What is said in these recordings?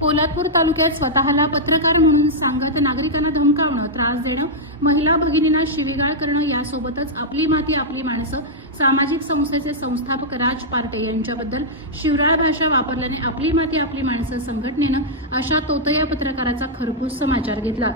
पोलादपूर तालुक्यात स्वतःला पत्रकार म्हणून सांगत नागरिकांना धमकावणं, त्रास देणं, महिला भगिनींना शिवीगाळ करणं यासोबतच आपली माती आपली माणसं सामाजिक संस्थेचे संस्थापक राज पार्टे यांच्याबद्दल शिवराळ भाषा वापरल्याने आपली माती आपली माणसं संघटनेनं अशा तोतया पत्रकाराचा खरपूस समाचार घेतला।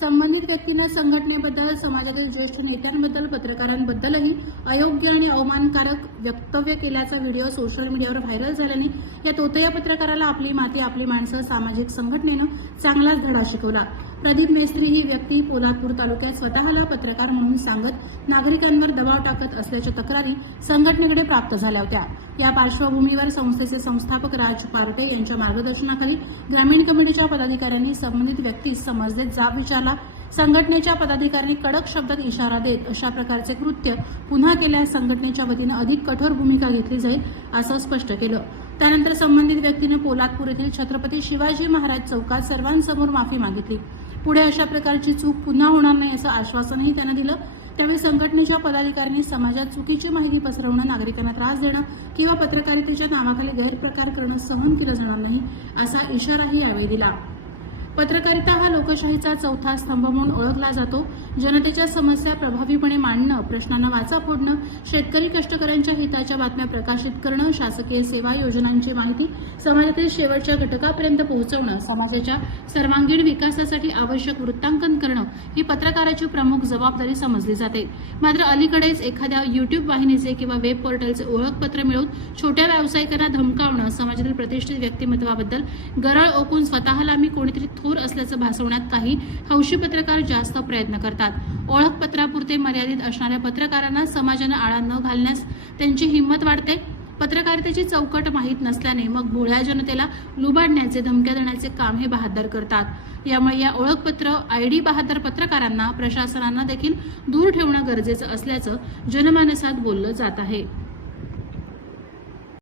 संबंधित व्यक्तीनं संघटनेबद्दल, समाजातील ज्येष्ठ नेत्यांबद्दल, पत्रकारांबद्दलही अयोग्य आणि अवमानकारक वक्तव्य केल्याचा व्हिडिओ सोशल मीडियावर व्हायरल झाल्याने या तोतया पत्रकाराला आपली माती आपली माणसं सामाजिक संघटनेनं चांगलाच धडा शिकवला। प्रदीप मेस्त्री ही व्यक्ती पोलादपूर तालुक्यात स्वतःला पत्रकार म्हणून सांगत नागरिकांवर दबाव टाकत असल्याच्या तक्रारी संघटनेकडे प्राप्त झाल्या होत्या। या पार्श्वभूमीवर संस्थेचे संस्थापक राज पार्टे यांच्या मार्गदर्शनाखाली ग्रामीण कमिटीच्या पदाधिकाऱ्यांनी संबंधित व्यक्तीस समजदेत जाब विचारला। संघटनेच्या पदाधिकाऱ्यांनी कडक शब्दात इशारा देत अशा प्रकारचे कृत्य पुन्हा केल्यास संघटनेच्या वतीनं अधिक कठोर भूमिका घेतली जाईल असं स्पष्ट केलं। त्यानंतर संबंधित व्यक्तीने पोलादपूर येथील छत्रपती शिवाजी महाराज चौकात सर्वांसमोर माफी मागितली। पुढे अशा प्रकारची चूक पुन्हा होणार नाही असं आश्वासनही त्यानं दिलं। त्यावेळी संघटनेच्या पदाधिकाऱ्यांनी समाजात चुकीची माहिती पसरवणं, नागरिकांना त्रास देणं किंवा पत्रकारितेच्या नावाखाली गैरप्रकार करणं सहन केलं जाणार नाही असा इशाराही यावेळी दिला। पत्रकारिता हा लोकशाहीचा चौथा स्तंभ म्हणून ओळखला जातो। जनतेच्या समस्या प्रभावीपणे मांडणं, प्रश्नांना वाचा फोडणं, शेतकरी कष्टकऱ्यांच्या हिताच्या बातम्या प्रकाशित करणं, शासकीय सेवा योजनांची माहिती समाजातील शेवटच्या घटकापर्यंत पोहोचवणं, समाजाच्या सर्वांगीण विकासासाठी आवश्यक वृत्तांकन करणं ही पत्रकाराची प्रमुख जबाबदारी समजली जाते। मात्र अलीकडेच एखाद्या युट्यूब वाहिनीचे किंवा वेब पोर्टलचे ओळखपत्र मिळवून छोट्या व्यावसायिकांना धमकावणं, समाजातील प्रतिष्ठित व्यक्तिमत्वाबद्दल गरळ ओकून स्वतःला मी कोणीतरी थोर असल्याचं भासवण्यात काही हौशी पत्रकार जास्त प्रयत्न करतात। ओळखपत्रापुरते मर्यादित असणाऱ्या पत्रकारांना समाजानं आळा न घालण्यास त्यांची हिंमत वाढते। पत्रकारितेची चौकट माहीत नसल्याने मग भोळ्या जनतेला लुबाडण्याचे, धमक्या देण्याचे काम हे बहादर करतात। यामुळे या ओळखपत्र आयडी बहादर पत्रकारांना प्रशासनानं देखील दूर ठेवणं गरजेचं असल्याचं जनमानसात बोललं जात आहे।